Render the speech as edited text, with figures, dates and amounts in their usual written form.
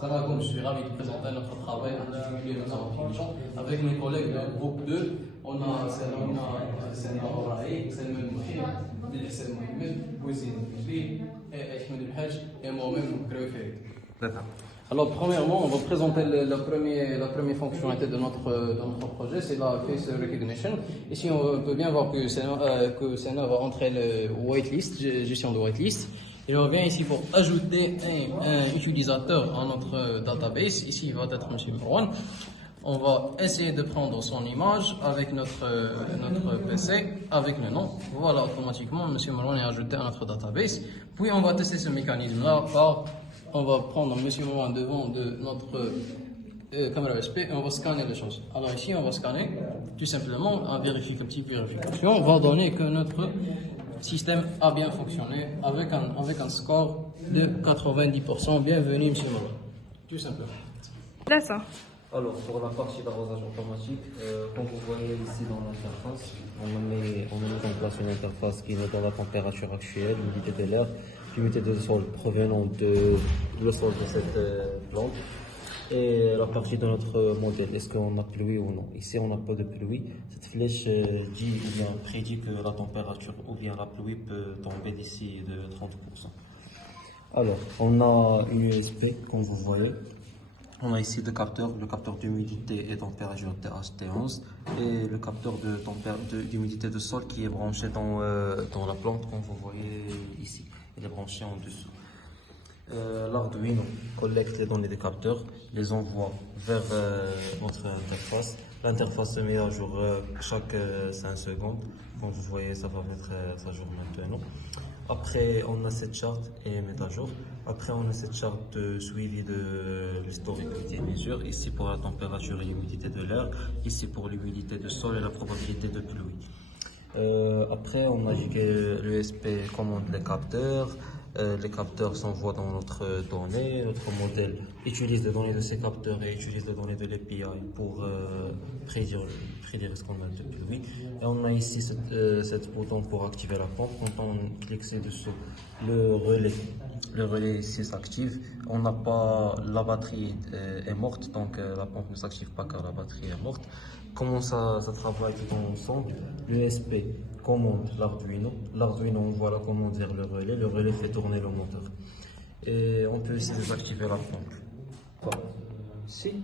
Ça va, comme je suis ravi de présenter notre travail, en particulier nos intelligents. Avec mes collègues du groupe 2, on a Sena Oraï, Selman Mouhim, Bilhissel Mohamed, Bouizine Bouizli, Ahmed El Haj et moi-même, Moukrou Farid. D'accord. Alors, premièrement, on va présenter la première fonctionnalité de notre projet, c'est la Face Recognition. Ici, on peut bien voir que Sena va entrer le whitelist, gestion de whitelist. Il revient ici pour ajouter un utilisateur à notre database. Ici, il va être M. Marwan. On va essayer de prendre son image avec notre PC, avec le nom. Voilà, automatiquement, M. Marwan est ajouté à notre database. Puis, on va tester ce mécanisme-là on va prendre M. Marwan devant de notre caméra SP et on va scanner les choses. Alors ici, on va scanner tout simplement un petite vérification. On va donner que notre système a bien fonctionné avec un score de 90%. Bienvenue, M. Marwan. Tout simplement. D'accord. Alors, pour la partie d'arrosage automatique, comme vous voyez ici dans l'interface, on a mis en place une interface qui nous donne la température actuelle, l'humidité de l'air, l'humidité de sol provenant le sol de cette plante, et la partie de notre modèle, est-ce qu'on a pluie ou non. Ici, on n'a pas de pluie. Cette flèche dit ou bien prédit que la température ou bien la pluie peut tomber d'ici de 30%. Alors, on a une USB, comme vous voyez. On a ici deux capteurs, le capteur d'humidité et température TH-T11 et le capteur d'humidité de sol qui est branché dans la plante, comme vous voyez ici. Il est branché en dessous. L'Arduino collecte les données des capteurs, les envoie vers notre interface. L'interface se met à jour chaque 5 secondes. Comme vous voyez, ça va mettre à jour maintenant. Après, on a cette charte et met à jour. Après, on a cette charte suivie de l'historique des mesures. Ici pour la température et l'humidité de l'air. Ici pour l'humidité de sol et la probabilité de pluie. Après, on a l'USP commande les capteurs. Les capteurs s'envoient dans notre donnée. Notre modèle utilise les données de ces capteurs et utilise les données de l'API pour prédire ce qu'on a de pluie. Et on a ici cette bouton pour activer la pompe. Quand on clique dessous, le relais ici s'active. On n'a pas, la batterie est morte, donc la pompe ne s'active pas car la batterie est morte. Comment ça travaille tout ensemble? L'USP commande l'Arduino. L'Arduino envoie la commande vers le relais fait tourner le moteur. Et on peut aussi désactiver la pompe. Voilà. Si.